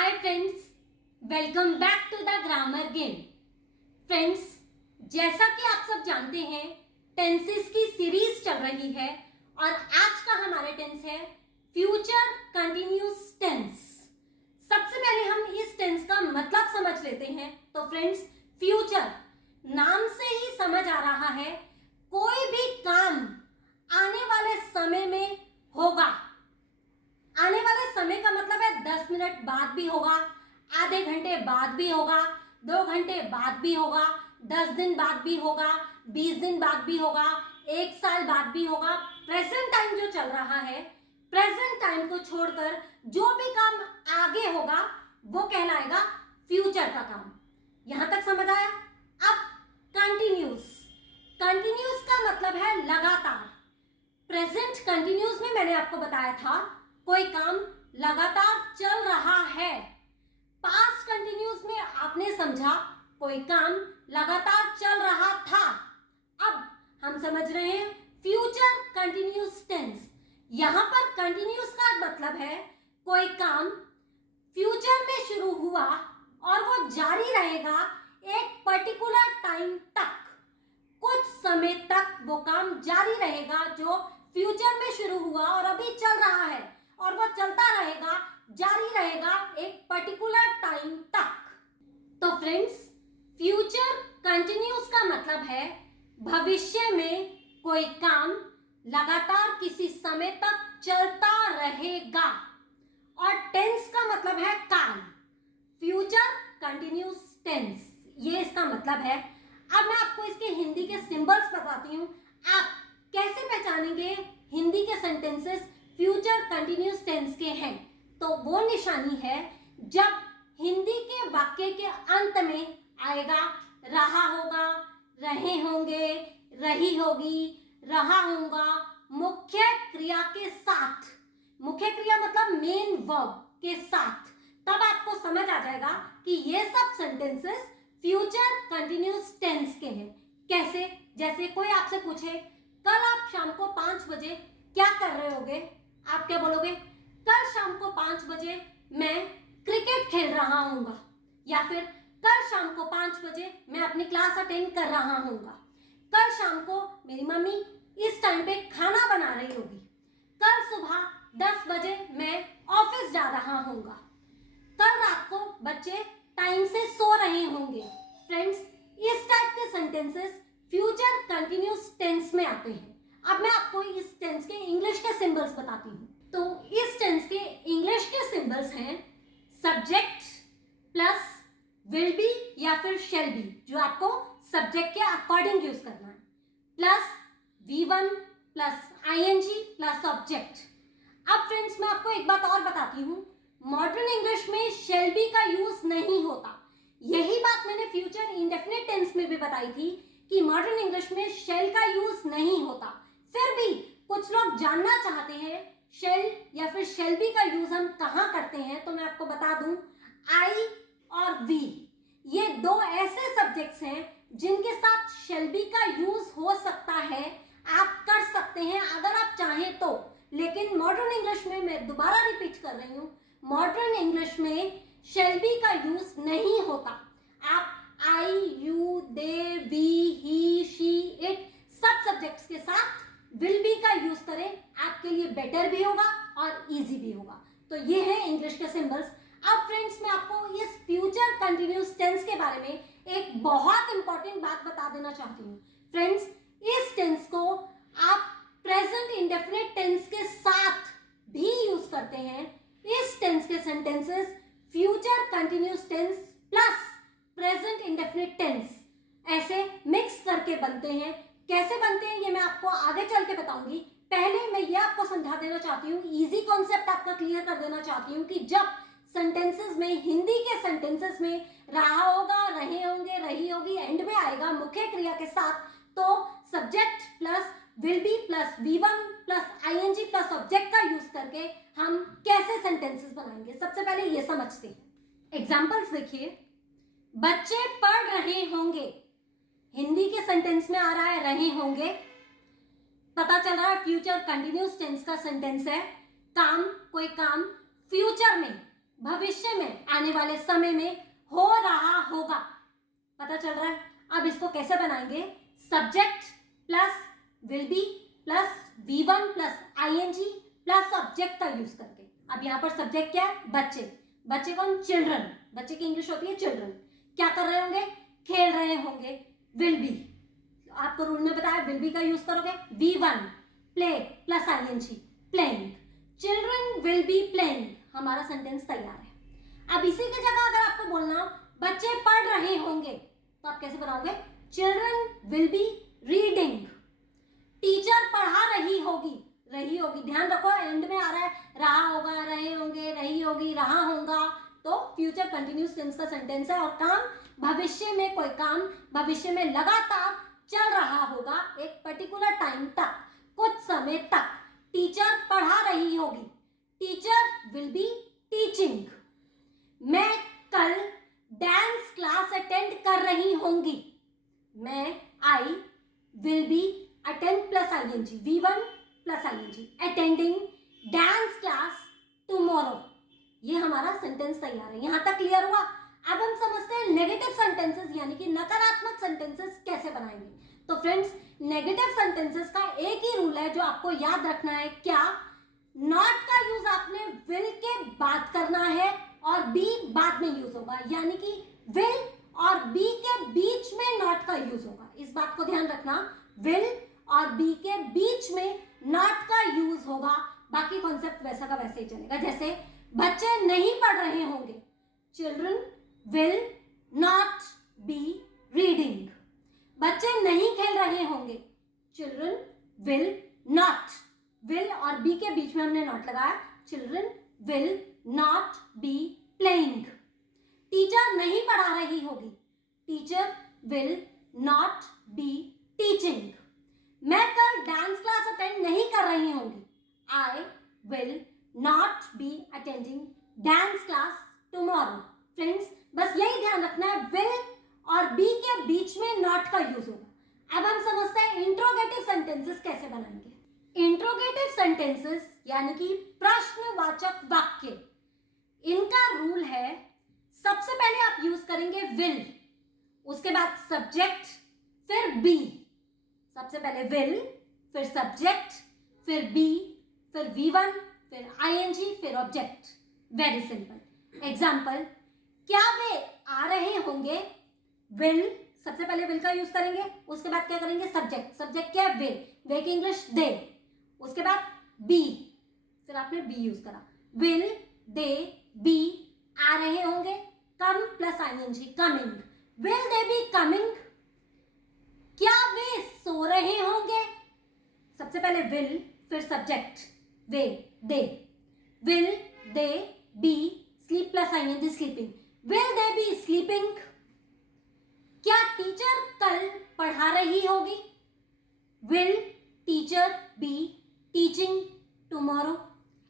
Hi friends, welcome back to the grammar game. Friends, जैसा कि आप सब जानते हैं टेंसेस की सीरीज चल रही है और आज का हमारा टेंस है फ्यूचर कंटिन्यूस टेंस। सबसे पहले हम इस टेंस का मतलब समझ लेते हैं। तो फ्रेंड्स, फ्यूचर नाम से ही समझ आ रहा है कोई भी काम आने वाले समय में होगा। आने वाले समय का मतलब है 10 मिनट बाद भी होगा, आधे घंटे बाद भी होगा, 2 घंटे बाद भी होगा, 10 दिन बाद भी होगा, 20 दिन बाद भी होगा, 1 साल बाद भी होगा। प्रेजेंट टाइम जो चल रहा है, प्रेजेंट टाइम को छोड़कर जो भी काम आगे होगा वो कहलाएगा फ्यूचर का काम। यहां तक समझ आया? अब कंटिन्यूस, कंटिन्यूस का मतलब है लगातार। प्रेजेंट कंटिन्यूस में मैंने आपको बताया था कोई काम लगातार चल रहा है। पास्ट कंटिन्यूस में आपने समझा कोई काम लगातार चल रहा था। अब हम समझ रहे हैं फ्यूचर कंटिन्यूस टेंस। यहां पर कंटिन्यूस का मतलब है कोई काम फ्यूचर में शुरू हुआ और वो जारी रहेगा एक पर्टिकुलर टाइम तक। कुछ समय तक वो काम जारी रहेगा जो फ्यूचर में शुरू हुआ और अभी चल रहा है, और वो चलता रहेगा, जारी रहेगा एक पर्टिकुलर टाइम तक। तो फ्रेंड्स, फ्यूचर कंटिन्यूस का मतलब है भविष्य में कोई काम लगातार किसी समय तक चलता रहेगा। और टेंस का मतलब है काल। फ्यूचर कंटिन्यूस टेंस, ये इसका मतलब है। अब मैं आपको इसके हिंदी के सिंबल्स बताती हूं। आप कैसे पहचानेंगे हिंदी के सेंटेंसेस फ्यूचर कंटिन्यूस टेंस के हैं? तो वो निशानी है जब हिंदी के वाक्य के अंत में आएगा रहा होगा, रहे होंगे, रही होगी, रहा होगा, मुख्य क्रिया के साथ। मुख्य क्रिया मतलब मेन वर्ब के साथ। तब आपको समझ आ जाएगा कि ये सब सेंटेंसेस फ्यूचर कंटिन्यूस टेंस के हैं। कैसे? जैसे कोई आपसे पूछे कल आप शाम को 5 बजे क्या कर रहे होगे, आप क्या बोलोगे? कल शाम को 5 बजे मैं क्रिकेट खेल रहा हूँगा, या फिर कल शाम को 5 बजे मैं अपनी क्लास अटेंड कर रहा हूँगा। कल शाम को मेरी मम्मी इस टाइम पे खाना बना रही होगी। कल सुबह 10 बजे मैं ऑफिस जा रहा हूँगा। कल रात को बच्चे टाइम से सो रहे होंगे। फ्रेंड्स, इस टाइप के सेंटेंसेस फ्यूचर कंटिन्यूस टेंस में आते हैं। अब मैं आपको इस टेंस के इंग्लिश के सिंबल्स बताती हूँ। तो इस टेंस के इंग्लिश के सिंबल्स हैं सब्जेक्ट प्लस विल बी या फिर शेल बी, जो आपको सब्जेक्ट के अकॉर्डिंग यूज करना है, plus V1 plus ING plus object. अब फ्रेंड्स, मैं आपको एक बात और बताती हूँ, मॉडर्न इंग्लिश में शेल बी का यूज नहीं होता। यही बात मैंने फ्यूचर इंडेफिनिट टेंस में भी बताई थी कि मॉडर्न इंग्लिश में शेल का यूज नहीं होता। फिर भी कुछ लोग जानना चाहते हैं शेल या फिर शेल बी का यूज हम कहां करते हैं। तो मैं आपको बता दूं, आई और वी ये दो ऐसे सब्जेक्ट्स हैं जिनके साथ शेल बी का यूज हो सकता है। आप कर सकते हैं अगर आप चाहें तो। लेकिन मॉडर्न इंग्लिश में, मैं दोबारा रिपीट कर रही हूं, मॉडर्न इंग्लिश में शेल बी का यूज नहीं होता। आप I, you, they, we, he, she, it सब सब्जेक्ट्स के साथ विल बी का यूज करें, आपके लिए बेटर भी होगा और इजी भी होगा। तो ये है इंग्लिश के सिंबल्स। अब फ्रेंड्स, मैं आपको इस फ्यूचर कंटिन्यूस टेंस के बारे में एक बहुत इंपॉर्टेंट बात बता देना चाहती हूँ। फ्रेंड्स, इस टेंस को आप प्रेजेंट इंडेफिनिट टेंस के साथ भी यूज करते हैं। इस टेंस के sentences future continuous tense plus present indefinite tense ऐसे मिक्स करके बनते हैं। कैसे बनते हैं ये मैं आपको आगे चल के बताऊंगी। पहले मैं ये आपको समझा देना चाहती हूँ, इजी कॉन्सेप्ट आपका क्लियर कर देना चाहती हूँ कि जब सेंटेंसेस में, हिंदी के सेंटेंसेस में रहा होगा, रहे होंगे, रही होगी एंड में आएगा मुख्य क्रिया के साथ, तो subject plus will be plus V1 plus ING plus object का यूज करके हम कैसे सेंटेंसेस बनाएंगे, सबसे पहले ये समझते हैं। एग्जांपल्स देखिए, बच्चे पढ़ रहे होंगे, हिंदी के सेंटेंस में आ रहा है रहे होंगे, पता चल रहा है फ्यूचर कंटिन्यूस टेंस का सेंटेंस है। काम, कोई काम फ्यूचर में भविष्य में आने वाले समय में हो रहा होगा। पता चल रहा है? अब इसको कैसे बनाएंगे? Subject plus will be plus V1 plus ING plus object का यूज करके। अब यहाँ पर सब्जेक्ट क्या है? बच्चे। बच्चे कौन? चिल्ड्रन। बच्चे की इंग्लिश होती है चिल्ड्रन। क्या कर रहे होंगे? खेल रहे होंगे। विल बी, आपको रूल में बताया विल बी का यूज करोगे। V1 play plus ING, playing. Children will be playing, हमारा सेंटेंस तैयार है। अब इसी की जगह अगर आपको बोलना बच्चे पढ़ रहे होंगे तो आप कैसे बनाओगे? Children will be reading. Teacher पढ़ा रही होगी, रही होगी, ध्यान रखो एंड में आ रहा है रहा होगा, रहे होंगे, रही होगी, रहा होगा, तो फ्यूचर कंटिन्यूस टेंस का सेंटेंस है और काम भविष्य में, कोई काम भविष्य में लगातार चल रहा होगा एक पर्टिकुलर टाइम तक, कुछ समय तक। टीचर पढ़ा रही होगी, टीचर विल बी टीचिंग। मैं कल डांस क्लास अटेंड कर रही होंगी, मैं I will be attend plus ING, V1 plus ING, attending dance class tomorrow. ये हमारा सेंटेंस तैयार है। यहां तक क्लियर हुआ? अब हम समझते हैं नेगेटिव सेंटेंसेस यानी कि नकारात्मक सेंटेंसेस कैसे बनाएंगे। तो फ्रेंड्स, नेगेटिव सेंटेंसेस का एक ही रूल है जो आपको याद रखना है। क्या? नॉट का यूज आपने विल के बाद करना है और बी बाद में यूज होगा, यानी कि विल और बी के बीच में नॉट का यूज होगा। इस बात को ध्यान रखना, विल और बी के बीच में नॉट का यूज होगा। बाकी कॉन्सेप्ट वैसा का वैसे ही चलेगा। जैसे बच्चे नहीं पढ़ रहे होंगे, children will not be reading. बच्चे नहीं खेल रहे होंगे, चिल्ड्रन विल नॉट, विल और बी के बीच में हमने नॉट लगाया, children will not be playing. Teacher नहीं पढ़ा रही होगी, teacher will not be teaching. मैं कल डांस क्लास अटेंड नहीं कर रही होंगी, I will not be attending dance class tomorrow. Friends, बस यही ध्यान रखना है, विल और बी के बीच में नॉट का यूज होगा। अब हम समझते हैं इंट्रोगेटिव सेंटेंसेस कैसे बनाएंगे। इंट्रोगेटिव सेंटेंसेस यानी कि प्रश्नवाचक वाक्य, इनका रूल है सबसे पहले आप यूज करेंगे विल, उसके बाद सब्जेक्ट, फिर बी। सबसे पहले विल, फिर सब्जेक्ट, फिर बी, फिर V1, फिर ING, फिर ऑब्जेक्ट। Very simple. एग्जाम्पल, क्या वे आ रहे होंगे? विल, सबसे पहले विल का यूज करेंगे, उसके बाद क्या करेंगे? सब्जेक्ट। सब्जेक्ट क्या है? वे, वे की इंग्लिश दे। उसके बाद बी, फिर आपने बी यूज करा। विल दे बी आ रहे होंगे, come plus ING, coming. Will they be coming? क्या वे सो रहे होंगे? सबसे पहले विल, फिर सब्जेक्ट, वे, they. Will they be sleep plus ING, sleeping. Will they be sleeping? क्या टीचर कल पढ़ा रही होगी? Will teacher be teaching tomorrow?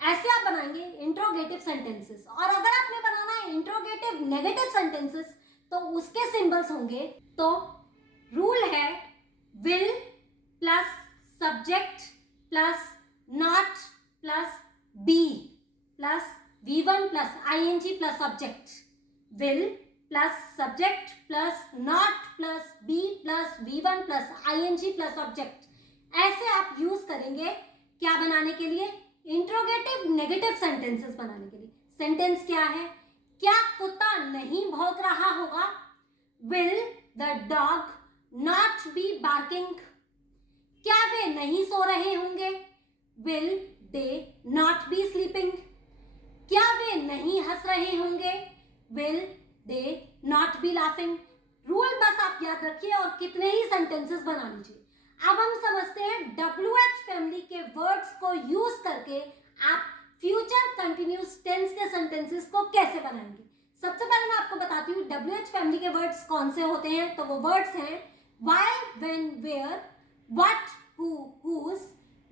ऐसे आप बनाएंगे इंट्रोगेटिव सेंटेंसेस। और अगर आपने बनाना है इंट्रोगेटिव नेगेटिव सेंटेंसेस तो उसके सिंबल्स होंगे। तो रूल है will plus subject plus not plus be plus V1 plus ING plus object. Will plus subject plus not plus be plus V1 plus ING plus object. ऐसे आप use करेंगे क्या बनाने के लिए? इंट्रोगेटिव नेगेटिव सेंटेंसेस बनाने के लिए। सेंटेंस क्या है? क्या कुत्ता नहीं भौंक रहा होगा? Will the dog not be barking? क्या वे नहीं सो रहे होंगे? Will they not be sleeping? क्या वे नहीं हंस रहे होंगे? Will they not be laughing? Rule बस आप याद रखिए और कितने ही सेंटेंसेस बना लीजिए। अब हम समझते हैं WH फैमिली के वर्ड्स को यूज करके आप फ्यूचर कंटिन्यूस टेंस के सेंटेंसेस को कैसे बनाएंगे। सबसे पहले मैं आपको बताती हूँ WH फैमिली के वर्ड्स कौन से होते हैं। तो वो वर्ड्स हैं why, when, where, what, who, whose,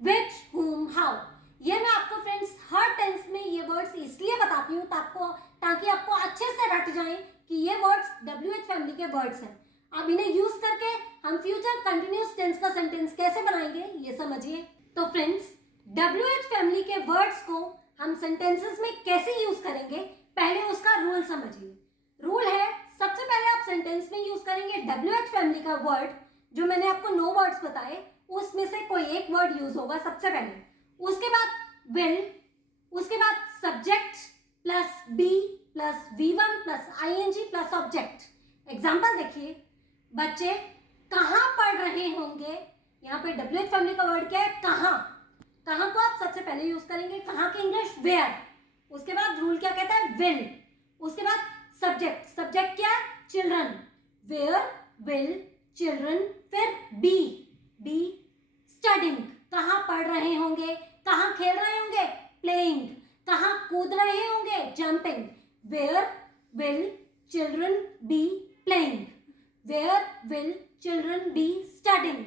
which, whom, how। ये मैं आपको फ्रेंड्स हर टेंस में ये वर्ड्स इसलिए बताती हूँ ताकि आपको अच्छे से रट जाएं कि ये वर्ड्स WH फैमिली के वर्ड्स हैं। अब इन्हें यूज करके हम फ्यूचर कंटिन्यूस टेंस का सेंटेंस कैसे बनाएंगे ये समझिए। तो फ्रेंड्स, WH फैमिली के वर्ड्स को हम सेंटेंसेस में कैसे यूज करेंगे पहले उसका रूल समझिए। रूल है, सबसे पहले आप सेंटेंस में यूज करेंगे WH फैमिली का वर्ड, जो मैंने आपको 9 वर्ड्स बताए उसमें से कोई एक वर्ड यूज होगा सबसे पहले। उसके बाद विल, उसके बाद subject plus be plus V1 plus ING plus object. Example देखिए, बच्चे कहाँ पढ़ रहे होंगे, यहाँ पे WH फैमिली का वर्ड क्या है, कहाँ। कहाँ को आप सबसे पहले यूज करेंगे, कहाँ की इंग्लिश वेयर। उसके बाद रूल क्या कहता है, विल। उसके बाद सब्जेक्ट, सब्जेक्ट क्या है, चिल्ड्रन, वेयर विल चिल्ड्रन। फिर बी, बी स्टडिंग, कहाँ पढ़ रहे होंगे, कहाँ खेल रहे होंगे, प्लेइंग, कहाँ कूद रहे होंगे, jumping. Where will children be playing, where will children be studying,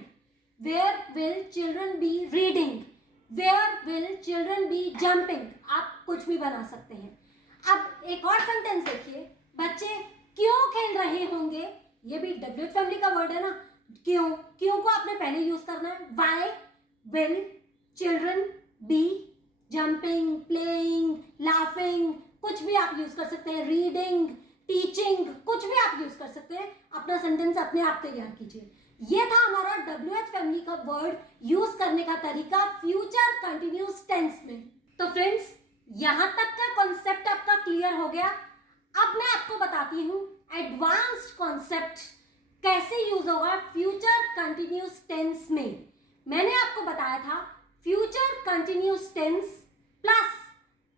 where will children be reading, where will children be jumping. आप कुछ भी बना सकते हैं। अब एक और सेंटेंस देखिए, बच्चे क्यों खेल रहे होंगे, ये भी WH फैमिली का वर्ड है ना, क्यों। क्यों को आपने पहले यूज करना है। Why will children be jumping, playing, laughing, कुछ भी आप यूज कर सकते हैं, रीडिंग, टीचिंग, कुछ भी आप यूज कर सकते हैं। अपना सेंटेंस अपने आप तैयार कीजिए। ये था हमारा WH फैमिली का वर्ड यूज करने का तरीका फ्यूचर कंटिन्यूस टेंस में। तो फ्रेंड्स, यहां तक का कॉन्सेप्ट आपका क्लियर हो गया। अब मैं आपको बताती हूं एडवांस्ड कॉन्सेप्ट कैसे यूज होगा फ्यूचर कंटिन्यूस टेंस में। मैंने आपको बताया था future continuous tense plus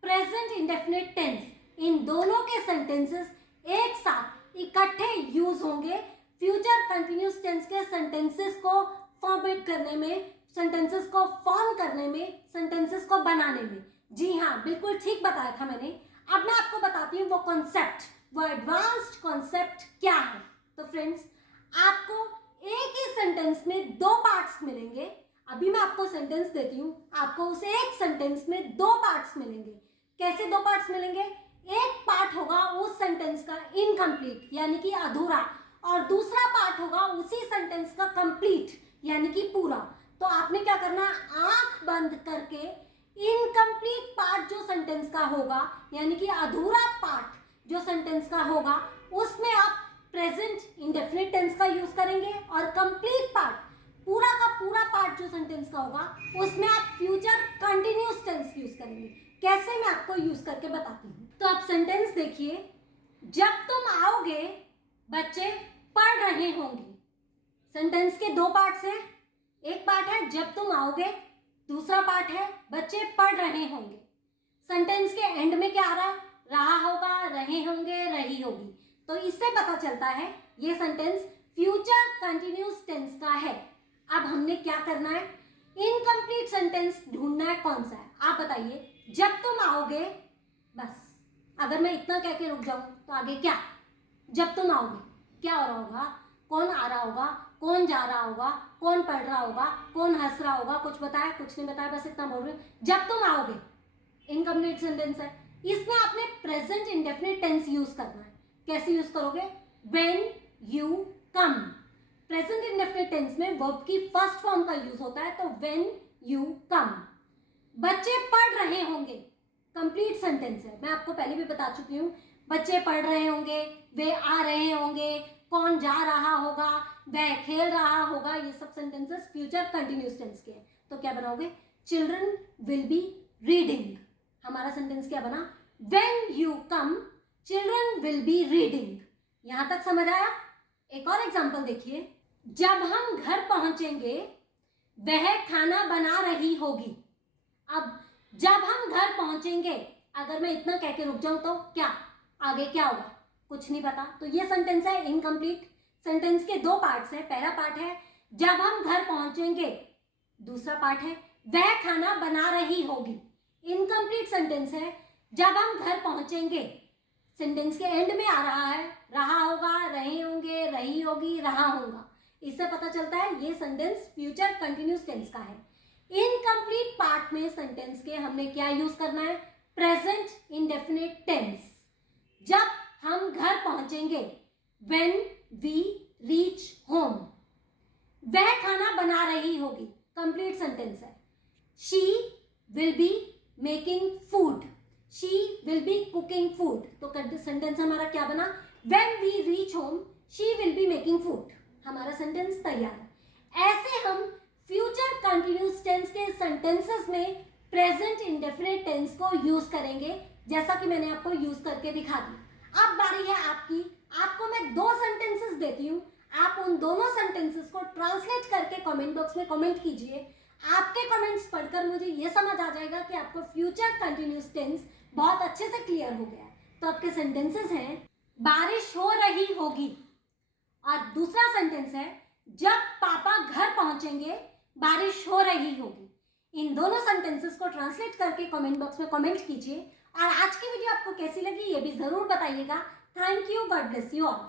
present indefinite tense, इन दोनों के सेंटेंसेस एक साथ इकट्ठे यूज होंगे फ्यूचर कंटिन्यूस टेंस के सेंटेंसेस को फॉर्मेट करने में, सेंटेंसेस को फॉर्म करने में, सेंटेंसेस को बनाने में। जी हाँ, बिल्कुल ठीक बताया था मैंने। अब मैं आपको बताती हूँ वो कॉन्सेप्ट, वो एडवांस्ड कॉन्सेप्ट क्या है। तो फ्रेंड्स, आपको एक ही सेंटेंस में 2 पार्ट्स मिलेंगे। अभी मैं आपको सेंटेंस देती हूँ, आपको उस एक सेंटेंस में 2 पार्ट्स मिलेंगे। कैसे 2 पार्ट्स मिलेंगे, एक पार्ट होगा उस सेंटेंस का इनकम्प्लीट यानी कि अधूरा, और दूसरा पार्ट होगा उसी सेंटेंस का कंप्लीट यानी कि पूरा। तो आपने क्या करना, आंख बंद करके इनकम्प्लीट पार्ट जो सेंटेंस का होगा यानी कि अधूरा पार्ट जो सेंटेंस का होगा उसमें आप प्रेजेंट इंडेफिनिट टेंस का यूज करेंगे, और कंप्लीट पार्ट, पूरा का पूरा पार्ट जो सेंटेंस का होगा उसमें आप फ्यूचर कंटिन्यूस टेंस यूज करेंगे। कैसे, मैं आपको यूज करके बताती हूँ। तो आप सेंटेंस देखिए, जब तुम आओगे बच्चे पढ़ रहे होंगे। सेंटेंस के 2 पार्ट्स हैं, एक पार्ट है जब तुम आओगे, दूसरा पार्ट है बच्चे पढ़ रहे होंगे। सेंटेंस के एंड में क्या आ रहा होगा, रहे होंगे, रही होगी। तो इससे पता चलता है ये सेंटेंस फ्यूचर कंटिन्यूस टेंस का है। अब हमने क्या करना है, इनकम्प्लीट सेंटेंस ढूंढना है, कौन सा है आप बताइए। जब तुम आओगे, बस अगर मैं इतना कह के रुक जाऊं तो आगे क्या, जब तुम आओगे क्या हो रहा होगा, कौन आ रहा होगा, कौन जा रहा होगा, कौन पढ़ रहा होगा, कौन हंस रहा होगा, कुछ बताया, कुछ नहीं बताया, बस इतना बोल रही हूँ। जब तुम आओगे इनकम्प्लीट सेंटेंस है, इसमें आपने प्रेजेंट इंडेफिनिट टेंस यूज करना है। कैसे यूज करोगे, when you come. Present indefinite tense में वर्ब की फर्स्ट फॉर्म का यूज होता है, तो व्हेन यू कम। बच्चे पढ़ रहे होंगे, कंप्लीट सेंटेंस है, मैं आपको पहले भी बता चुकी हूँ। बच्चे पढ़ रहे होंगे, वे आ रहे होंगे, कौन जा रहा होगा, वह खेल रहा होगा, ये सब सेंटेंसेस फ्यूचर कंटिन्यूस टेंस के हैं। तो क्या बनाओगे, चिल्ड्रन विल बी रीडिंग। हमारा सेंटेंस क्या बना, when you come children will be reading. यहां तक समझ आया। एक और एग्जांपल देखिए, जब हम घर पहुंचेंगे वह खाना बना रही होगी। अब जब हम घर पहुंचेंगे, अगर मैं इतना कह के रुक जाऊं तो क्या, आगे क्या होगा, कुछ नहीं पता। तो ये सेंटेंस है इनकम्प्लीट। सेंटेंस के 2 पार्ट्स हैं, पहला पार्ट है जब हम घर पहुंचेंगे, दूसरा पार्ट है वह खाना बना रही होगी। इनकम्प्लीट सेंटेंस है, जब हम घर पहुंचेंगे, सेंटेंस के एंड में आ रहा है रहा होगा, रहे होंगे, रही होगी, रहा होगा। इससे पता चलता है ये सेंटेंस फ्यूचर कंटिन्यूस टेंस का है। इनकम्प्लीट पार्ट में सेंटेंस के हमने क्या यूज करना है, प्रेजेंट इंडेफिनिट टेंस। जब हम घर पहुंचेंगे, when we reach home। वह खाना बना रही होगी, कंप्लीट सेंटेंस है। she will be making food। She will be cooking food. तो सेंटेंस हमारा क्या बना? When we reach home she will be making food. हमारा सेंटेंस तैयार है। ऐसे हम फ्यूचर कंटिन्यूस टेंस के सेंटेंसेस में प्रेजेंट इंडेफिनिट टेंस को यूज करेंगे, जैसा कि मैंने आपको यूज करके दिखा दी। अब बारी है आपकी। आपको मैं 2 सेंटेंसेस देती हूँ, आप उन दोनों सेंटेंसेस को ट्रांसलेट करके कमेंट बॉक्स में कमेंट कीजिए। आपके कमेंट्स पढ़कर मुझे ये समझ आ जाएगा कि आपको फ्यूचर कंटिन्यूस टेंस बहुत अच्छे से क्लियर हो गया है। तो आपके सेंटेंसेस हैं, बारिश हो रही होगी, और दूसरा सेंटेंस है, जब पापा घर पहुंचेंगे बारिश हो रही होगी। इन दोनों सेंटेंसेस को ट्रांसलेट करके कमेंट बॉक्स में कमेंट कीजिए। और आज की वीडियो आपको कैसी लगी ये भी जरूर बताइएगा। Thank you, God bless you all.